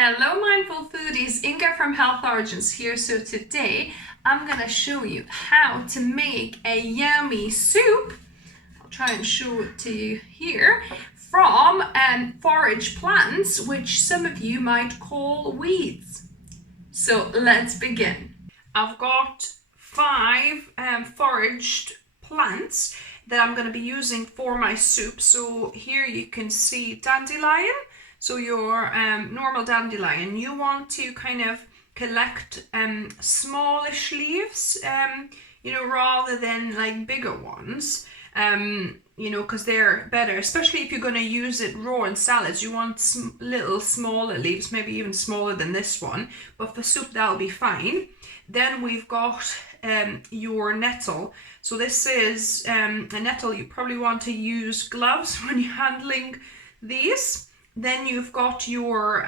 Hello mindful foodies, Inga from Health Origins here. So today I'm gonna show you how to make a yummy soup. I'll try and show it to you here from forage plants, which some of you might call weeds. So let's begin. I've got 5 foraged plants that I'm going to be using for my soup. So here you can see dandelion. So your normal dandelion, you want to kind of collect smallish leaves, rather than like bigger ones, because they're better, especially if you're going to use it raw in salads. You want little smaller leaves, maybe even smaller than this one, but for soup that'll be fine. Then we've got your nettle. So this is a nettle. You probably want to use gloves when you're handling these. Then you've got your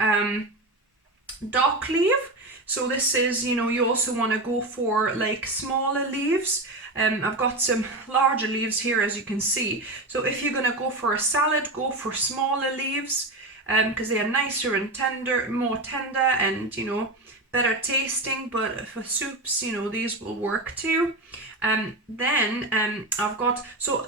dock leaf. So this is, you also want to go for like smaller leaves. I've got some larger leaves here, as you can see. So if you're going to go for a salad, go for smaller leaves because they are nicer and more tender and, better tasting. But for soups, these will work too. Then I've got, so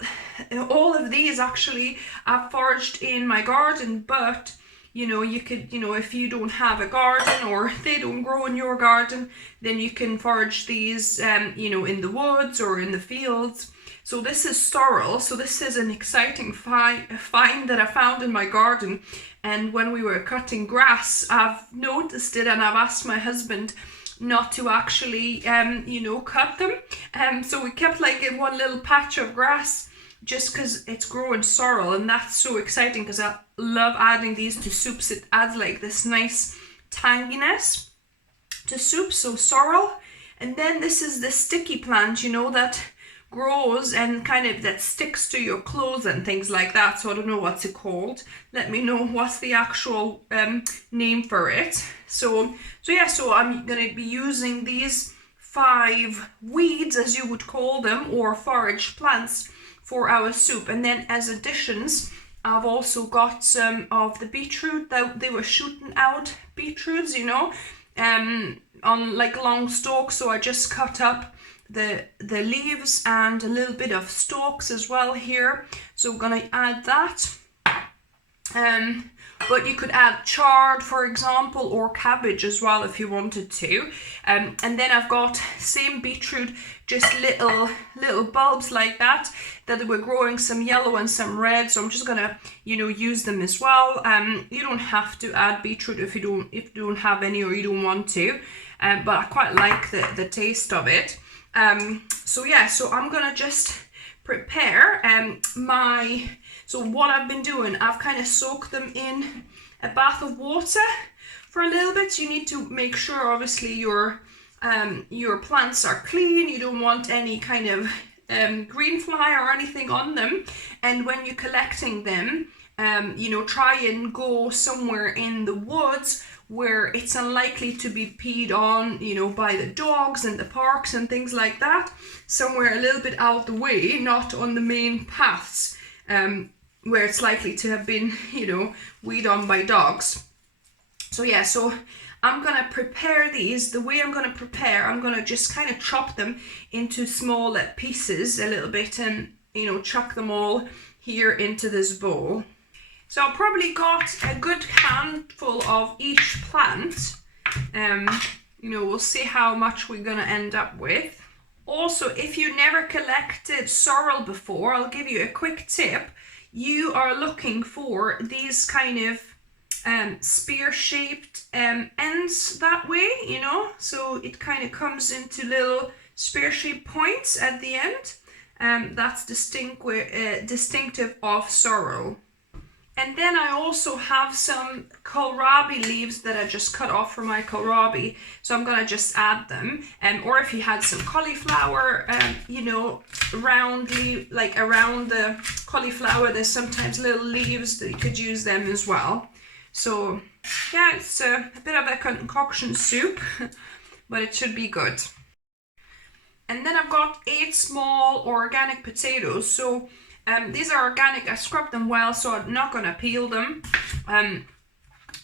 all of these actually I've foraged in my garden, but you could, if you don't have a garden or they don't grow in your garden, then you can forage these, in the woods or in the fields. So this is sorrel. So this is an exciting find that I found in my garden. And when we were cutting grass, I've noticed it and I've asked my husband not to actually, cut them. So we kept like in one little patch of grass just because it's growing sorrel, and that's so exciting because I love adding these to soups. It adds like this nice tanginess to soup. So sorrel. And then this is the sticky plant, that grows and kind of that sticks to your clothes and things like that. So I don't know what's it called. Let me know what's the actual name for it. So I'm going to be using these 5 weeds, as you would call them, or forage plants for our soup. And then as additions, I've also got some of the beetroot that they were shooting out beetroots, on like long stalks. So I just cut up the leaves and a little bit of stalks as well here. So we're gonna add that. But you could add chard, for example, or cabbage as well if you wanted to. And then I've got same beetroot, just little bulbs like that were growing, some yellow and some red. So I'm just gonna, use them as well. You don't have to add beetroot if you don't have any or you don't want to. But I quite like the taste of it. So I'm gonna just prepare so what I've been doing, I've kind of soaked them in a bath of water for a little bit. You need to make sure, obviously, your plants are clean. You don't want any kind of green fly or anything on them. And when you're collecting them, try and go somewhere in the woods where it's unlikely to be peed on, by the dogs and the parks and things like that. Somewhere a little bit out the way, not on the main paths, where it's likely to have been, weed on by dogs. So I'm gonna prepare these. The way I'm gonna prepare, I'm gonna just kind of chop them into small pieces a little bit and, chuck them all here into this bowl. So I've probably got a good handful of each plant. We'll see how much we're gonna end up with. Also, if you never collected sorrel before, I'll give you a quick tip. You are looking for these kind of spear-shaped ends that way, so it kind of comes into little spear-shaped points at the end. That's distinctive of sorrel. And then I also have some kohlrabi leaves that I just cut off from my kohlrabi. So I'm going to just add them. Or if you had some cauliflower, roundly, like around the cauliflower, there's sometimes little leaves that you could use them as well. So it's a bit of a concoction soup, but it should be good. And then I've got 8 small organic potatoes. So these are organic. I scrubbed them well, so I'm not going to peel them.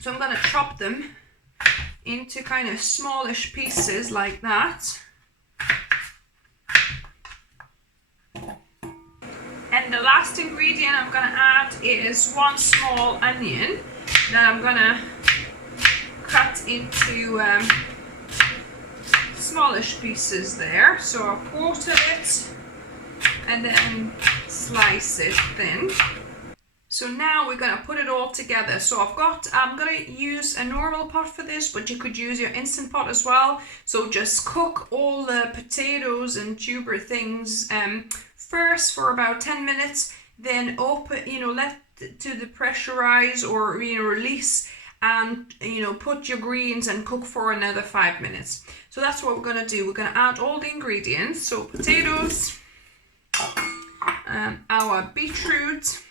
So I'm going to chop them into kind of smallish pieces like that. And the last ingredient I'm going to add is 1 small onion that I'm going to cut into smallish pieces there. So I'll quarter it and then slice it thin. So now we're going to put it all together. So I'm going to use a normal pot for this, but you could use your instant pot as well. So just cook all the potatoes and tuber things first for about 10 minutes, then open, let to depressurize or, release, and, put your greens and cook for another 5 minutes. So that's what we're going to do. We're going to add all the ingredients. So potatoes, our beetroot,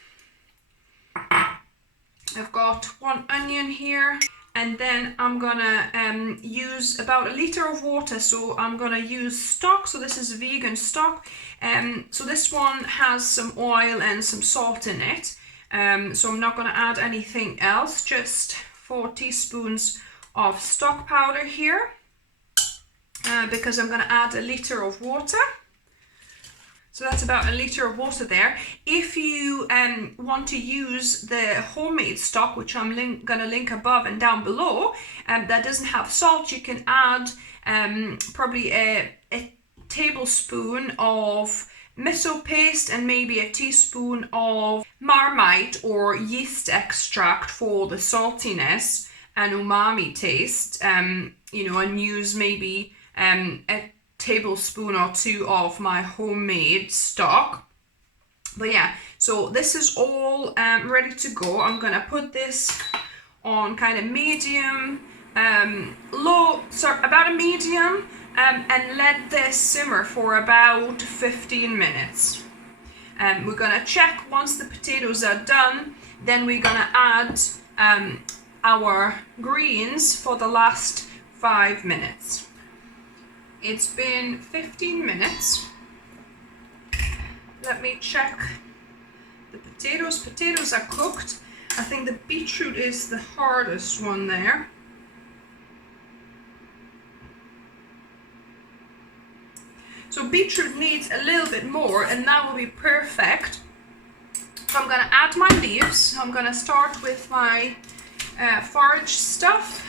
I've got 1 onion here, and then I'm gonna use about 1 liter of water. So I'm gonna use stock. So this is vegan stock. So this one has some oil and some salt in it. So I'm not gonna add anything else. Just 4 teaspoons of stock powder here, because I'm gonna add 1 liter of water. So that's about 1 liter of water there. If you want to use the homemade stock, which I'm gonna link above and down below, that doesn't have salt, you can add probably a tablespoon of miso paste and maybe a teaspoon of Marmite or yeast extract for the saltiness and umami taste, and use maybe a tablespoon or 2 of my homemade stock. But yeah, so this is all ready to go. I'm gonna put this on kind of medium, about a medium, and let this simmer for about 15 minutes. We're gonna check once the potatoes are done, then we're gonna add our greens for the last 5 minutes. It's been 15 minutes. Let me check the potatoes. Potatoes are cooked. I think the beetroot is the hardest one there. So beetroot needs a little bit more, and that will be perfect. So I'm going to add my leaves. I'm going to start with my foraged stuff.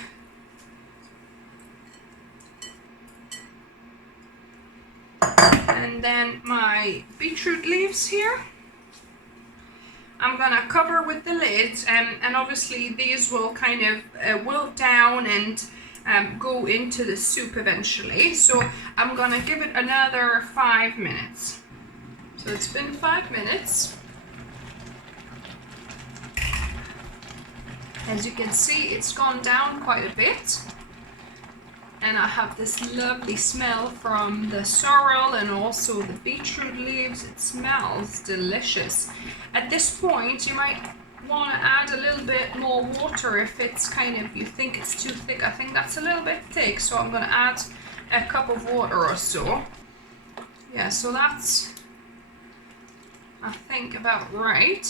And then my beetroot leaves here. I'm gonna cover with the lid, and obviously these will kind of wilt down and go into the soup eventually. So I'm gonna give it another 5 minutes. So it's been 5 minutes. As you can see, it's gone down quite a bit. And I have this lovely smell from the sorrel and also the beetroot leaves. It smells delicious. At this point, you might want to add a little bit more water if it's you think it's too thick. I think that's a little bit thick, so I'm going to add a cup of water or so. Yeah, so that's, I think, about right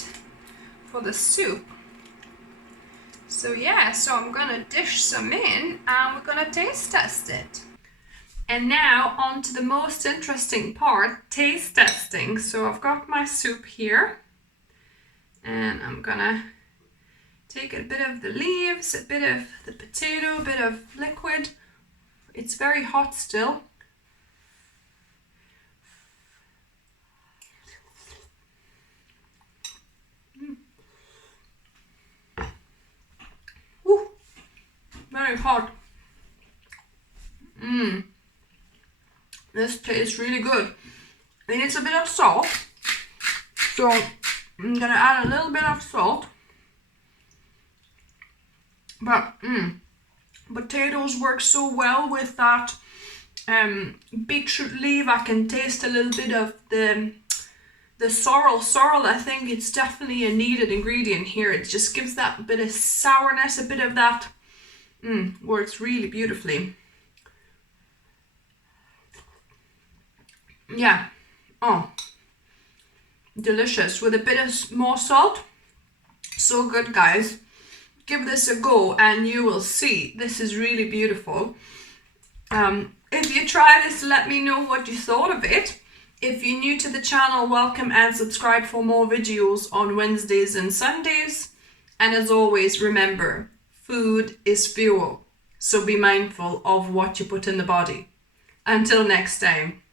for the soup. So yeah, so I'm gonna dish some in and we're gonna taste test it. And now on to the most interesting part, taste testing. So I've got my soup here and I'm gonna take a bit of the leaves, a bit of the potato, a bit of liquid. It's very hot still. Very hot. This tastes really good. It needs a bit of salt, so I'm gonna add a little bit of salt. But potatoes work so well with that beetroot leaf. I can taste a little bit of the sorrel. Sorrel, I think it's definitely a needed ingredient here. It just gives that bit of sourness, a bit of that. Works really beautifully. Yeah. Oh, delicious with a bit of more salt. So good, guys. give this a go and you will see this is really beautiful. If you try this, let me know what you thought of it. If you're new to the channel, welcome and subscribe for more videos on Wednesdays and Sundays. And as always, remember, food is fuel, so be mindful of what you put in the body. Until next time.